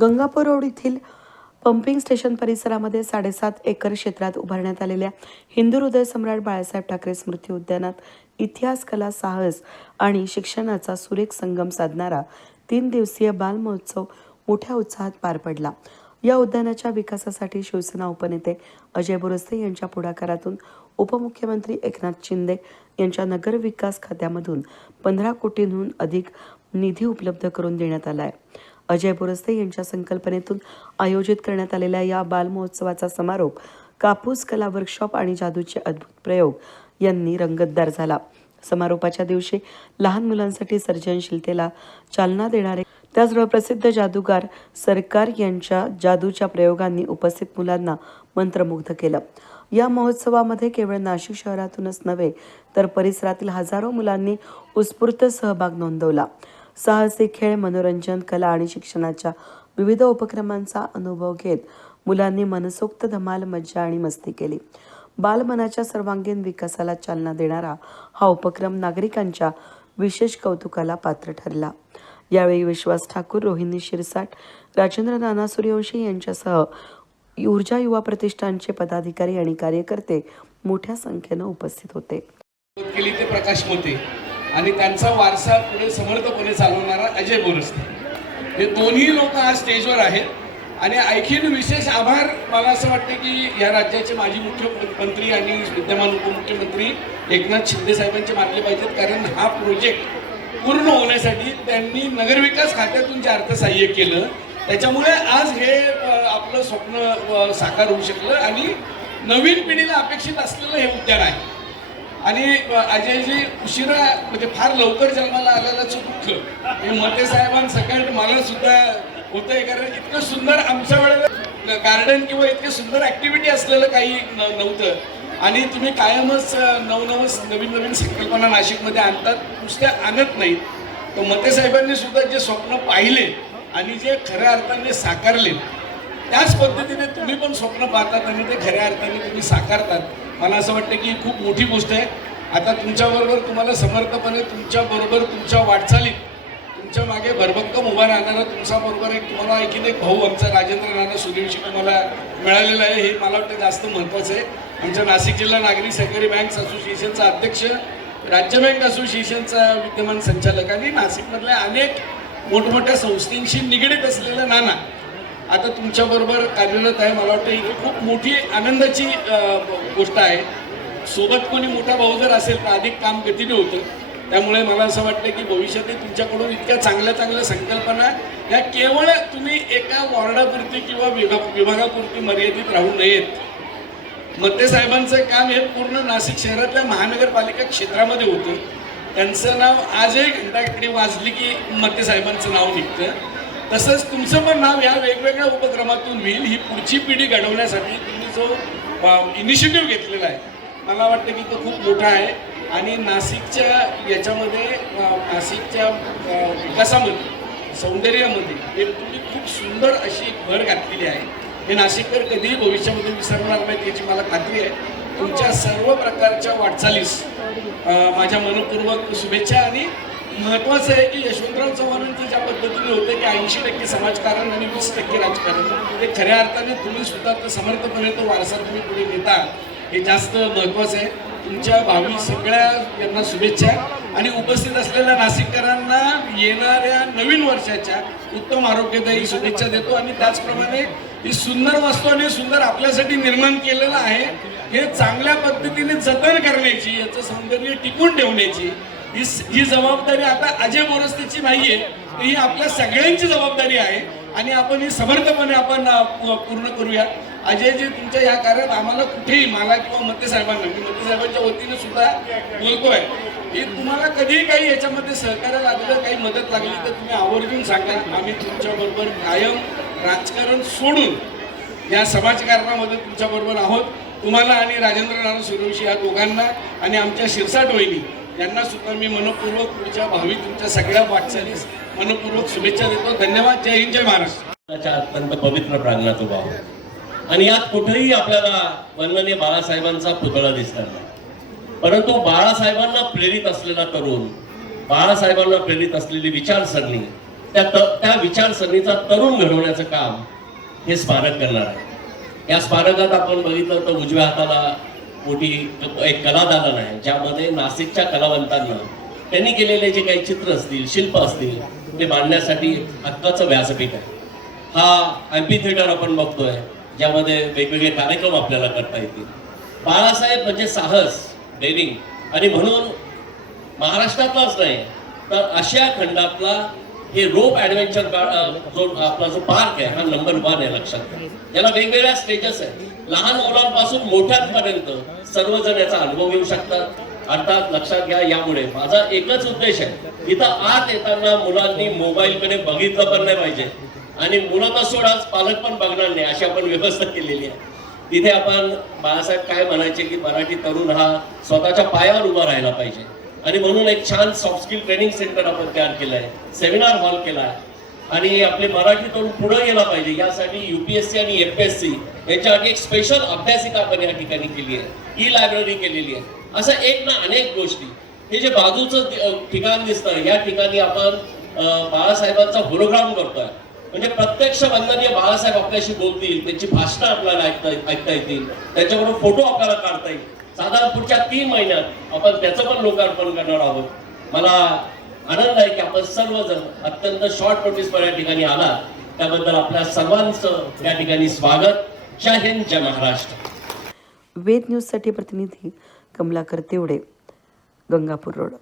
Gangapur road येथील pumping station परिसरामध्ये 7.5 acre क्षेत्रात उभारण्यात आलेल्या हिंदू हृदय सम्राट बाळासाहेब ठाकरे स्मृती उद्यानात इतिहास, कला, साहस आणि शिक्षणाचा सुरेख संगम साधणारा 3 दिवसीय बाल महोत्सव मोठ्या उत्साहात पार पडला। या उद्यानाच्या विकासासाठी शिवसेना उपनेते अजय बोरस्ते यांच्या पुढाकारातून उपमुख्यमंत्री एकनाथ शिंदे यांच्या नगर विकास खात्यामधून 15 कोटींहून अधिक निधी उपलब्ध करून देण्यात आला आहे। अजय बोरस्ते यांच्या संकल्पनेतून आयोजित करण्यात आलेल्या या बाल महोत्सवाचा समारोप कापूस कला वर्कशॉप आणि जादूचे अद्भुत प्रयोग यांनी रंगतदार झाला। समारोपाच्या दिवशी लहान मुलांसाठी सर्जनशीलतेला चालना देणारे त्याचबरोबर प्रसिद्ध जादूगार सरकार यांच्या जादूच्या प्रयोगांनी उपस्थित मुलांना मंत्रमुग्ध केलं। या महोत्सवामध्ये केवळ नाशिक शहरातूनच नव्हे तर परिसरातील हजारो मुलांनी उत्स्फूर्त सहभाग नोंदवला। साहसी खेळ, मनोरंजन, कला आणि शिक्षणाच्या विविध उपक्रमांचा अनुभव घेत मुलांनी मनसोक्त धमाल, मज्जा आणि मस्ती केली। बालमनाच्या सर्वांगीण विकासाला चालना देणारा हा उपक्रम नागरिकांच्या विशेष कौतुकाला पात्र ठरला। यावेळी विश्वास ठाकूर, रोहिणी शिरसाट, राजेंद्र नाना सूर्यवंशी यांच्यासह ऊर्जा युवा प्रतिष्ठानचे पदाधिकारी आणि कार्यकर्ते मोठ्या संख्येने उपस्थित होते। केली ते प्रकाश मोते आणि त्यांचा वारसा पुढे समर्थपणे चालवणारा अजय बोरस्ते, हे दोन्ही लोक आज स्टेजवर आहेत। आणि आणखीन विशेष आभार मला असं वाटतं की या राज्याचे माजी मुख्यमंत्री आणि विद्यमान उपमुख्यमंत्री एकनाथ शिंदे साहेबांचे मानले पाहिजेत, कारण हा प्रोजेक्ट पूर्ण होण्यासाठी त्यांनी नगरविकास खात्यातून जे अर्थसहाय्य केलं त्याच्यामुळे आज हे आपलं स्वप्न साकार होऊ शकलं आणि नवीन पिढीला अपेक्षित असलेलं हे उद्यान आहे। आणि अजयजी उशिरा म्हणजे फार लवकर जन्माला आलेल्याचं दुःख हे मते साहेबांसकट मला सुद्धा होतंय, कारण इतकं सुंदर आमच्या वेळेला गार्डन किंवा इतके सुंदर ॲक्टिव्हिटी असलेलं काही नव्हतं। आणि तुम्ही कायमच नवीन संकल्पना नाशिकमध्ये आणतात, नुसत्या आणत नाहीत। तर मते साहेबांनी सुद्धा जे स्वप्न पाहिले आणि जे खऱ्या अर्थाने साकारले त्याच पद्धतीने तुम्ही पण स्वप्न पाहतात आणि ते खऱ्या अर्थाने तुम्ही साकारतात। मला असं वाटतं की खूप मोठी गोष्ट आहे। आता तुमच्याबरोबर तुम्हाला समर्थपणे तुमच्याबरोबर तुमच्या वाटचालीत तुमच्या मागे भरभक्कम उभा राहणारा तुमच्याबरोबर तुम्हाला एक भाऊ आमचा राजेंद्र नाना सूर्यवंशी तुम्हाला मिळालेला आहे, हे मला वाटतं जास्त महत्त्वाचं आहे। आमच्या नाशिक जिल्हा नागरी सहकारी बँक असोसिएशनचा अध्यक्ष, राज्य बँक असोसिएशनचा विद्यमान संचालक आणि नाशिकमधल्या अनेक मोठमोठ्या संस्थांशी निगडीत असलेला नाना आता तुमच्याबरोबर कार्यरत आहे। मला वाटतं ही खूप मोठी आनंदाची गोष्ट आहे। सोबत कोणी मोठा भाऊ जर असेल तर अधिक काम गतीने होतं। त्यामुळे मला असं वाटतं की भविष्यात तुमच्याकडून इतक्या चांगल्या संकल्पना या केवळ तुम्ही एका वॉर्डापुरती किंवा विभागापुरती मर्यादित राहू नयेत। मते साहेबांचं काम हे पूर्ण नाशिक शहरातल्या महानगरपालिका क्षेत्रामध्ये होतं। त्यांचं नाव आजही घंटाकडे वाजली की मते साहेबांचं नाव निघतं। तसंच तुमचं पण नाव या वेगवेगळ्या उपक्रमातून होईल। ही पुढची पिढी घडवण्यासाठी तुम्ही जो इनिशिएटिव्ह घेतलेला आहे मला वाटतं की तो खूप मोठा आहे। आणि नाशिकच्या याच्यामध्ये नाशिकच्या विकासामध्ये, सौंदर्यामध्ये हे तुम्ही खूप सुंदर अशी भर घातलेली आहे। हे नाशिककर कधीही भविष्यामध्ये विसरणार नाहीत याची मला खात्री आहे। तुमच्या सर्व प्रकारच्या वाटचालीस माझ्या मनपूर्वक शुभेच्छा। आणि महत्त्वाचं आहे की यशवंतराव चव्हाणांचं ज्या पद्धतीने होतं की 80% समाजकारण आणि 20% राजकारण, ते खऱ्या अर्थाने तुम्ही सुद्धा तर समर्थपणे तो वारसा तुम्ही पुढे नेता, हे जास्त महत्त्वाचं आहे। तुमच्या भावी सगळ्या यांना शुभेच्छा आणि उपस्थित असलेल्या नाशिककरांना येणाऱ्या नवीन वर्षाच्या उत्तम आरोग्यदायी शुभेच्छा देतो। आणि त्याचप्रमाणे ही सुंदर वस्तू आणि सुंदर आपल्यासाठी निर्माण केलेलं आहे हे चांगल्या पद्धतीने जतन करण्याची, याचं सौंदर्य टिकून ठेवण्याची ही जबाबदारी आता अजय बोरस्तेची नाहीये, ही आपल्या सगळ्यांची जबाबदारी आहे आणि आपण ही समर्थपणे आपण पूर्ण करूया। अजयजी तुमच्या या कार्यात आम्हाला कुठेही, मला किंवा मते साहेबांना, मी मते साहेबांच्या वतीने सुद्धा बोलतोय की तुम्हाला कधीही काही याच्यामध्ये सहकार्य लागलं, काही मदत लागली तर तुम्ही आवर्जून सांगा। आम्ही तुमच्याबरोबर कायम राजकारण सोडून या समाजकारणामध्ये तुमच्याबरोबर आहोत। तुम्हाला आणि राजेंद्र नाना सूर्यवंशी या दोघांना आणि आमच्या शिरसाट वहिनी यांना सुद्धा मी मनपूर्वक पुढच्या भावी तुमच्या सगळ्या वाटचालीस मनपूर्वक शुभेच्छा देतो। धन्यवाद। जय हिंद, जय महाराष्ट्र। अत्यंत पवित्र प्रांगणात उभा आहोत आणि यात कुठेही आपल्याला वंदनीय बाळासाहेबांचा पुतळा दिसणार नाही, परंतु बाळासाहेबांना प्रेरित असलेला तरुण, बाळासाहेबांना प्रेरित असलेली विचारसरणी त्या विचारसरणीचा तरुण घडवण्याचं काम हे स्मारक करणार आहे. या स्मारकात आपण बघितलं तर उजव्या हाताला मोठी एक कलादालन आहे, ज्यामध्ये नाशिकच्या कलावंतांना त्यांनी केलेले जे काही चित्र असतील, शिल्प असतील, ते मांडण्यासाठी हक्काचं व्यासपीठ आहे. हा एम्पी थिएटर आपण बघतोय, ज्यामध्ये वेगवेगळे कार्यक्रम आपल्याला करता येतील. बाळासाहेब म्हणजे साहस, डेअरिंग, आणि म्हणून महाराष्ट्रातलाच नाही तर आशिया खंडातला हे रोप ऍडव्हेंचर जो आपला जो पार्क आहे हा नंबर 1 आहे. लक्षात घ्या, याला वेगवेगळ्या स्टेजेस आहेत. लहान मुलांपासून मोठ्यांपर्यंत सर्वजण याचा अनुभव घेऊ शकतात. अर्थात लक्षात घ्या, यामुळे माझा एकच उद्देश आहे, इथं आत येताना मुलांनी मोबाईलकडे बघितलं पण नाही पाहिजे, आणि मुलं तर सोडाच, पालक पण बघणार नाही, अशी आपण व्यवस्था केलेली आहे. तिथे आपण बाळासाहेब काय म्हणायचे की मराठी तरुण हा स्वतःच्या पायावर उभा राहायला पाहिजे, आणि म्हणून एक छान सॉफ्ट स्किल ट्रेनिंग सेंटर आपण तयार केलं आहे, सेमिनार हॉल केला आहे, आणि आपले मराठी तरुण पुढे गेला पाहिजे यासाठी UPSC आणि FPSC याच्यासाठी एक स्पेशल अभ्यासिका आपण या ठिकाणी केली आहे, ई लायब्ररी केलेली आहे. असं एक ना अनेक गोष्टी. हे जे बाजूचं ठिकाण दिसतं, या ठिकाणी आपण बाळासाहेबांचा होलोग्राम करतोय, म्हणजे प्रत्यक्ष वंदनीय बाळासाहेब आपल्याशी बोलतील, त्यांची भाषणं आपल्याला ऐकता येतील, त्याच्याबरोबर फोटो आपल्याला काढता येईल. साधारण पुढच्या 3 महिन्यात आपण त्याचं पण लोकार्पण करणार आहोत. मला आनंद आहे की आपण सर्वजण अत्यंत शॉर्ट नोटीस या ठिकाणी आला, त्याबद्दल आपल्या सर्वांचं या ठिकाणी स्वागत. जय हिंद, जय महाराष्ट्र. वेद न्यूजसाठी प्रतिनिधी कमलाकर तेवडे, गंगापूर रोड.